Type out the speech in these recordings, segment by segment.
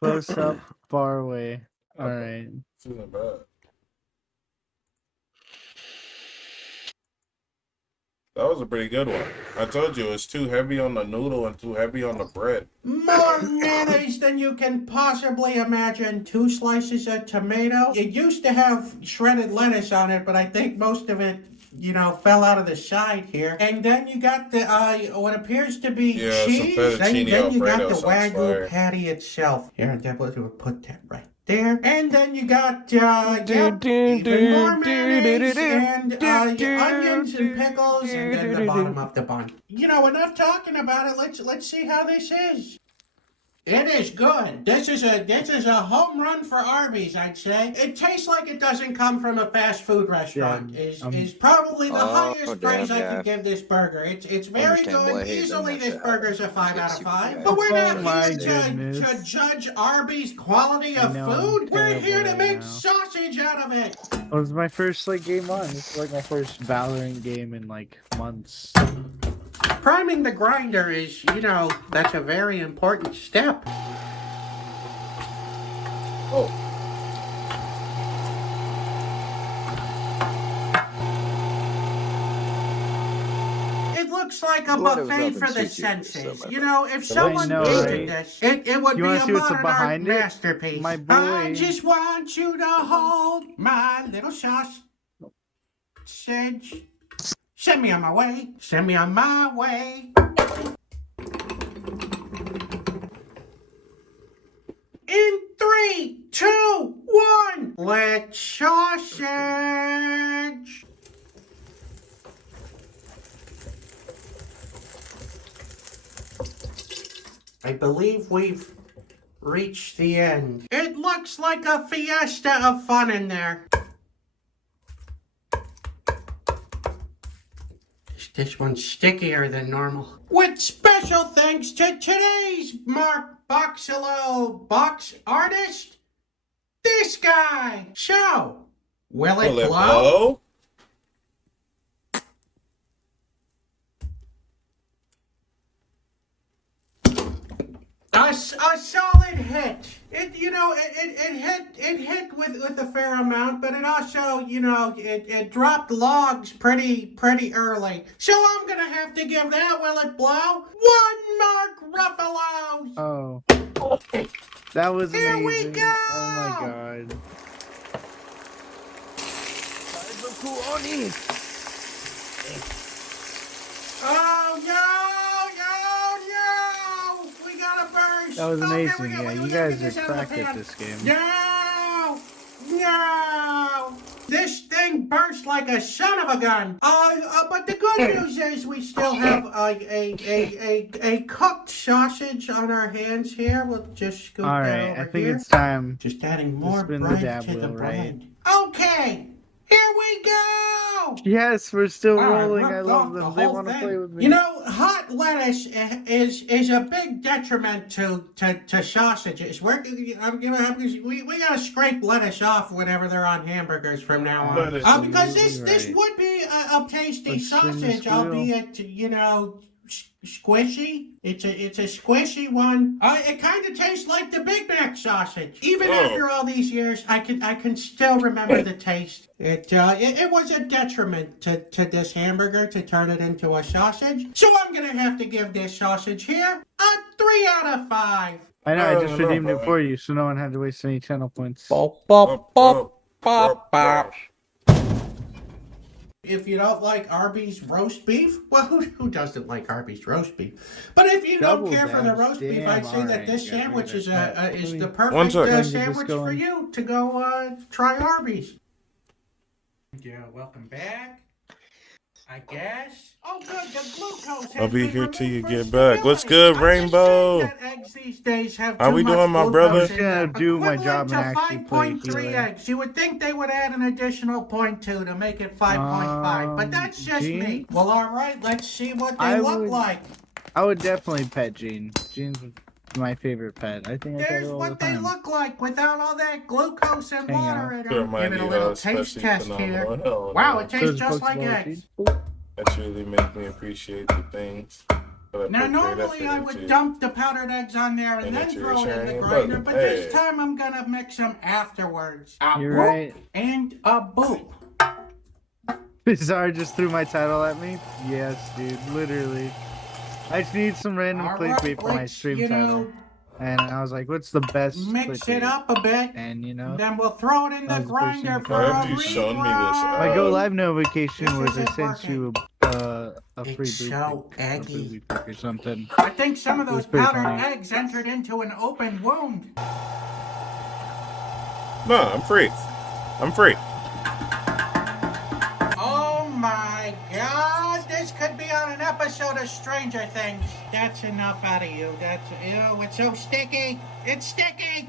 Close up, far away. All right. It's not bad. That was a pretty good one. I told you it's too heavy on the noodle and too heavy on the bread. More mayonnaise than you can possibly imagine. 2 slices of tomato. It used to have shredded lettuce on it, but I think most of it, fell out of the side here. And then you got the what appears to be cheese. Some fettuccine Then you got the Alfredo Wagyu patty itself. Here, we'll put that right there. And then you got even more mayonnaise and onions and pickles, and then the bottom of the bun. Enough talking about it. Let's see how this is. It is good. This is a home run for Arby's, I'd say. It tastes like it doesn't come from a fast food restaurant. Is probably the highest praise I can give this burger. It's very good. Easily this burger's a 5 out of 5. But we're not here to judge Arby's quality of food. We're here to make sausage out of it. It was my first game on. This is my first Valorant game in months. Priming the grinder is, that's a very important step. Oh. It looks like a buffet for the senses. If someone tasted this, it would be a modern art masterpiece. My boy. I just want you to hold my little sausage. Send me on my way. Send me on my way. In 3, 2, 1. Let's sausage. I believe we've reached the end. It looks like a fiesta of fun in there. This one's stickier than normal. With special thanks to today's Mark Boxalo box artist, this guy. So, will it blow? A solid hit. It hit with a fair amount, but it also, it dropped logs pretty early. So I'm gonna have to give that, will it blow, 1 Mark Ruffalo. Oh. That was amazing. Here we go. Oh my god. Oh no. That was amazing. Yeah, you guys are cracked at this game. No! This thing burst like a son of a gun. But the good news is we still have a cooked sausage on our hands here. We'll just scoop that over here. Alright, I think it's time. Just adding more bread to the bread. Okay, here we go! Yes, we're still rolling. I love them. They want to play with me. Hot lettuce is a big detriment to sausages. We gotta scrape lettuce off whenever they're on hamburgers from now on. Because this would be a tasty sausage, albeit squishy. It's a squishy one. It kind of tastes like the Big Mac sausage. Even after all these years, I can still remember the taste. It was a detriment to this hamburger to turn it into a sausage. So I'm gonna have to give this sausage here a 3 out of 5. I know, I just redeemed it for you, so no one had to waste any channel points. If you don't like Arby's roast beef, well, who doesn't like Arby's roast beef? But if you don't care for the roast beef, I'd say that this sandwich is the perfect sandwich for you to go try Arby's. Yeah, welcome back. I guess. Oh, good. The glucose. I'll be here till you get back. What's good, Rainbow? Eggs these days have How we doing, my brother? I'm gonna do my job and actually play 5.3 eggs. You would think they would add an additional 0.2 to make it 5.5, but that's just me. Well, all right. Let's see what they look like. I would definitely pet Gene. Gene's my favorite pet. I think there's what they look like without all that glucose and water in them. Give it a little taste test here. Wow, it tastes just like eggs. That really makes me appreciate the things. Now, normally I would dump the powdered eggs on there and then throw it in the grinder, but this time I'm gonna mix them afterwards. You're right. And a boop. Bizarre just threw my title at me? Yes, dude, literally. I just need some random clickbait for my stream title. And I was like, what's the best Mix it up a bit. And you know, then we'll throw it in the grinder for Why have you shown me this? my go live notification was I sent you a free It's so eggy. or something. I think some of It was those pretty powdered funny. eggs entered into an open wound. No, I'm free. I'm free. Oh my god, this could be on an episode of Stranger Things. That's enough out of you. That's, ew, it's so sticky. It's sticky.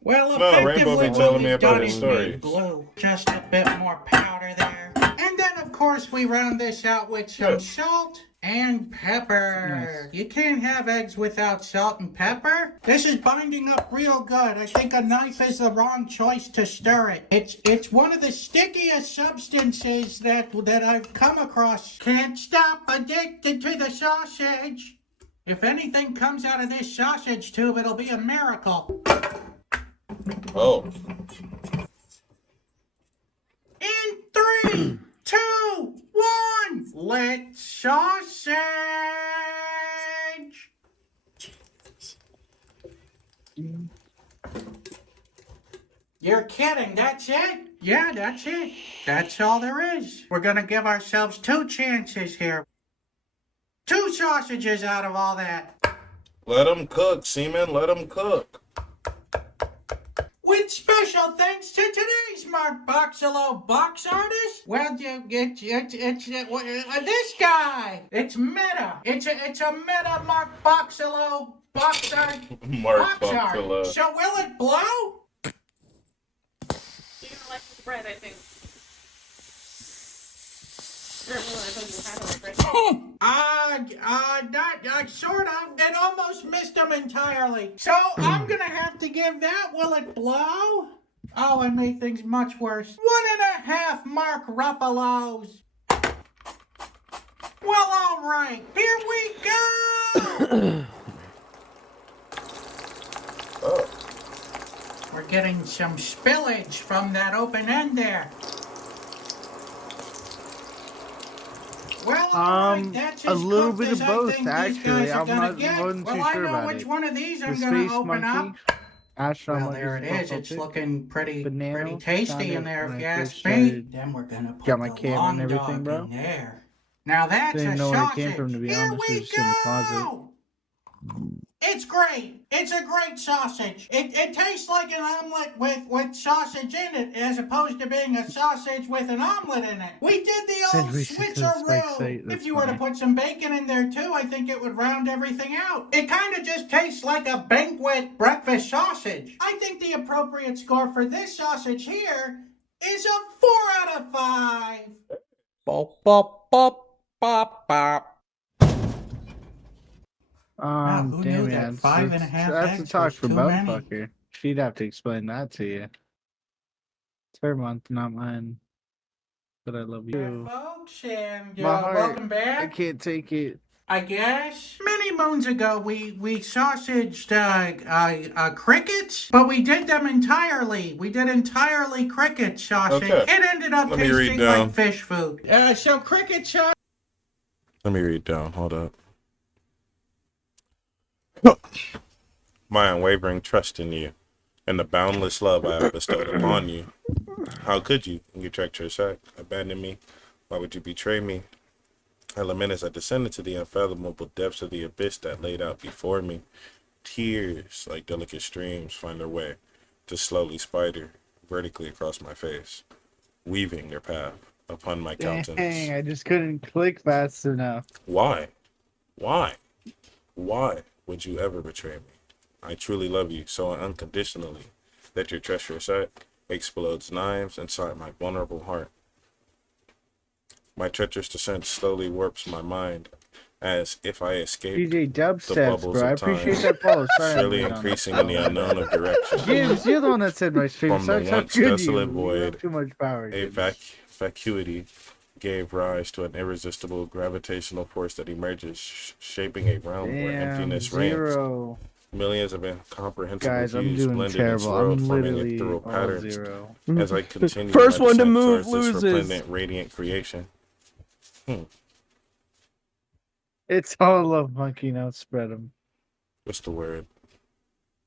Well, No, Rainbow effectively be telling what me we've about done his is made stories. glue. Just a bit more powder there. And then, of course, we round this out with some salt and pepper. Nice. You can't have eggs without salt and pepper. This is binding up real good. I think a knife is the wrong choice to stir it. It's one of the stickiest substances that I've come across. Can't stop addicted to the sausage. If anything comes out of this sausage tube, it'll be a miracle. Oh. In 3, 2, 1, let's sausage. You're kidding, that's it? Yeah, that's it. That's all there is. We're gonna give ourselves 2 chances here. 2 sausages out of all that. Let them cook, Seaman. Let them cook. With special thanks to today's Mark Boxalo box artist. Well, this guy. It's meta. It's a meta Mark Boxalo box art. Mark box art. Buffalo. So will it blow? You're gonna like the bread, I think. Sort of. It almost missed him entirely. So I'm gonna have to give that. Will it blow? Oh, I made things much worse. 1.5 Mark Ruffalos. Well, all right. Here we go. Oh. We're getting some spillage from that open end there. Well, all right, that's a as little cooked bit as of I both, think these actually. guys are I'm gonna not get. wasn't Well, too I sure know about which it. one of these The I'm gonna space open monkey, up. astronaut Well, there it is. It's looking pretty tasty in there, if you ask me. Then we're gonna put got my the camera long and everything, dog bro. in there. Now that's Didn't a know where it sausage. came from, to be Here honest. It we was just in the closet. go. It's great. It's a great sausage. It tastes like an omelet with sausage in it, as opposed to being a sausage with an omelet in it. We did the old switcheroo. If you were to put some bacon in there too, I think it would round everything out. It kind of just tastes like a banquet breakfast sausage. I think the appropriate score for this sausage here is a 4 out of 5. Bop, bop, bop, bop, bop. Who knew that man. 5.5 That's a eggs talk was for too many? Bumfucker. She'd have to explain that to you. It's her month, not mine. But I love you. Folks, and My heart, welcome I back. can't take it. I guess many moons ago we sausaged crickets, but we did them entirely. We did entirely cricket sausage. Okay. It ended up Let me read tasting down. like fish food. So cricket sausage. Let me read down. Hold up. My unwavering trust in you and the boundless love I have bestowed upon you. How could you, in your treacherous act, abandon me? Why would you betray me? I lament as I descended to the unfathomable depths of the abyss that laid out before me. Tears, like delicate streams, find their way to slowly spider vertically across my face, weaving their path upon my countenance. Dang, I just couldn't click fast enough. Why? Why? Why would you ever betray me? I truly love you so unconditionally that your treacherous act explodes knives inside my vulnerable heart. My treacherous descent slowly warps my mind as if I escaped DJ the Dubsteps, bubbles bro. I of time, appreciate that follow. Sorry, surely I'm late on increasing that. in the unknown of direction. Gibbs, you're the one that said my stream From the sucks. How once could you? desolate You void, have too much power. a Gibbs. vacuity gave rise to an irresistible gravitational force that emerges, shaping a realm where Damn, emptiness reigns. 0. Millions of incomprehensible Guys, I'm views doing blended in terrible. swirled, I'm forming literally ethereal all patterns 0. as I continue First my one to descent move towards this loses. resplendent, radiant creation. It's all love, monkey. Now spread them. What's the word?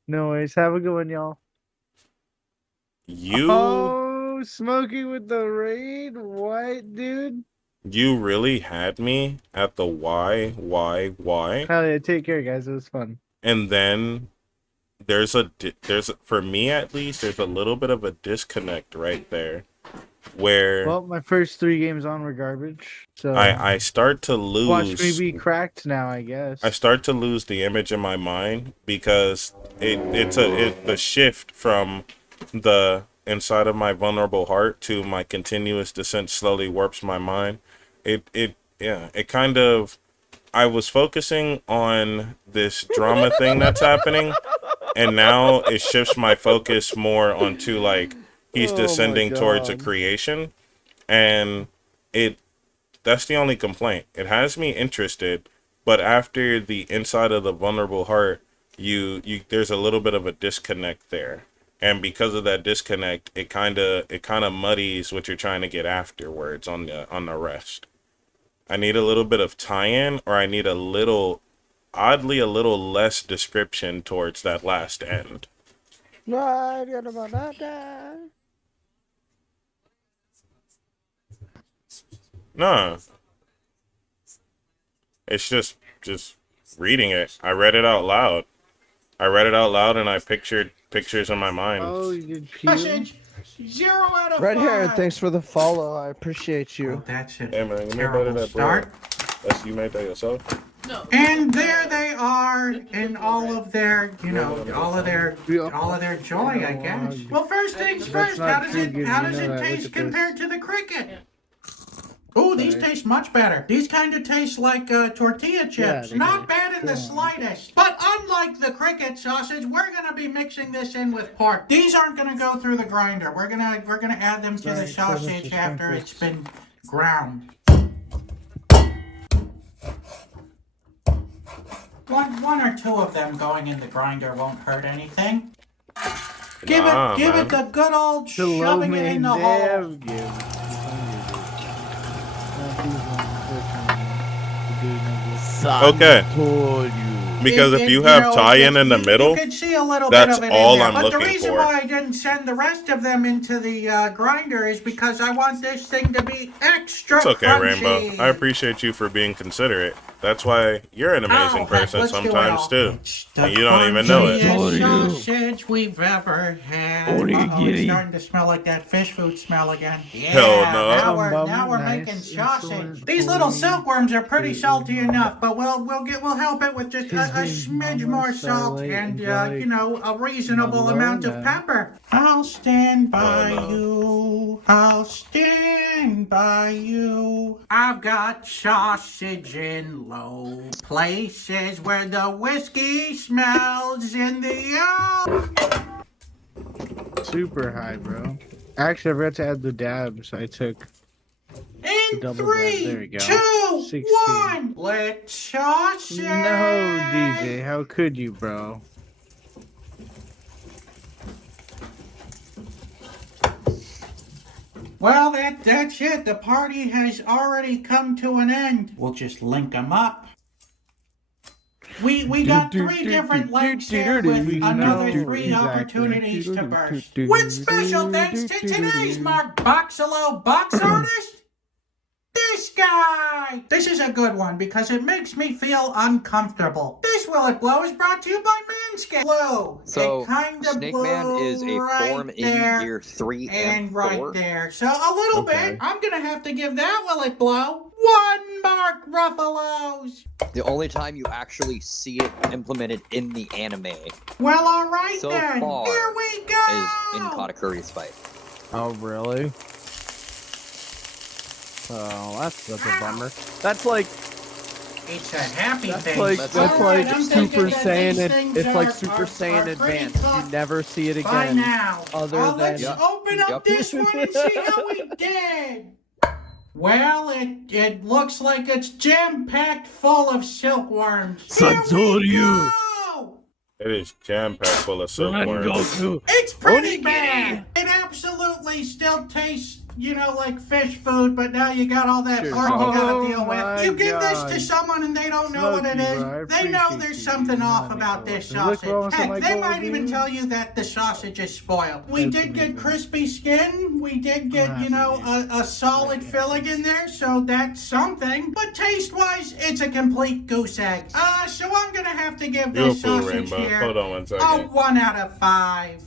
No worries. Have a good one, y'all. You Oh, Smokey with the raid? What, dude? you really had me at the why? Hell yeah, take care, guys. It was fun. And then there's for me at least, there's a little bit of a disconnect right there where Well, my first 3 games on were garbage. So I start to lose. watch me be cracked now, I guess. I start to lose the image in my mind because the shift from the inside of my vulnerable heart to my continuous descent slowly warps my mind. It kind of, I was focusing on this drama thing that's happening, and now it shifts my focus more onto like he's descending towards a creation, and that's the only complaint. It has me interested, but after the inside of the vulnerable heart, you there's a little bit of a disconnect there. And because of that disconnect, it kind of muddies what you're trying to get afterwards on the rest. I need a little bit of tie-in, or I need a little less description towards that last end. No. It's just reading it. I read it out loud. And I pictured pictures in my mind. Oh, you did pew? Message 0 out of 5. Red hair, thanks for the follow. I appreciate Oh, you. that's a Hey man, you made better terrible that start. bread. You made that yourself? And there they are in all of their, all of their joy, I guess. Well, first things first, how does it taste compared to the cricket? Ooh, these taste much better. These kind of taste like tortilla chips. they Not do. bad in the slightest. But unlike the cricket sausage, we're gonna be mixing this in with pork. These aren't gonna go through the grinder. We're gonna add them to the sausage after it's been ground. One or two of them going in the grinder won't hurt anything. Give it the good old shoving it in the hole. Okay. Told you. Because if you have tie-in in the middle, you could see a little that's bit of it all in there. I'm but looking the reason for. why I didn't send the rest of them into the grinder is because I want this thing to be extra it's okay, crunchy. Rainbow. I appreciate you for being considerate. That's why you're an amazing person let's do it sometimes all. too. It's And you don't even know it. crunchiest sausage we've ever had. It's starting to smell like that fish food smell again. Yeah, Hell no. now we're Nice, making sausage. insolent, These little holy, silkworms are pretty salty enough, but we'll help it with just a smidge more salt and a reasonable amount of pepper. I'll stand by you. I'll stand by you. I've got sausage in low places where the whiskey smells in the Super high, bro. Actually, I forgot to add the dabs. I took In double dab. 3, There we go. 2, 16. 1. Let's sausage. No, DJ. How could you, bro? Well, that's it. The party has already come to an end. We'll just link them up. We got 3 different links here with another 3 opportunities to burst. With special thanks to today's Mark Boxalo box artist, this guy. This is a good one because it makes me feel uncomfortable. This Will It Blow is brought to you by Manscaped. Blue. So, it kind of Snake blew Man is a right form in there year 3 and and right 4. there. So a little bit. I'm gonna have to give that Will It Blow 1 Mark Ruffalo's. The only time you actually see it implemented in the anime Well, all right so then. far Here we go. is in Katakuri's fight. Oh, really? Oh, that's a bummer. That's like It's a happy thing. That's that's like like I'm Super thinking that Saiyan. these things It's like are- Super are Saiyan pretty Advanced. You cooked never see it by again. now. other Let's than- open up Yep. this one and see how we did. Well, it looks like it's jam-packed full of silkworms. I told you. Go! It is jam-packed full of silkworms. It's pretty bad. It absolutely still tastes, like fish food, but now you got all that Cheers. bark you gotta Oh deal my with. You give this to God. someone and they don't know what it Smokey, is. bro, I They know appreciate there's you. something You off know about me, this bro. Look, sausage. Ross, Heck, I'm they like, might oh, even dude. tell you that the sausage is spoiled. We That's did get amazing. crispy skin. We did get, happy, dude. a solid filling in there, so that's something. But taste-wise, it's a complete goose egg. So I'm gonna have to give You're a this fool, sausage Rainbow. here Hold on one a second. 1 out of 5.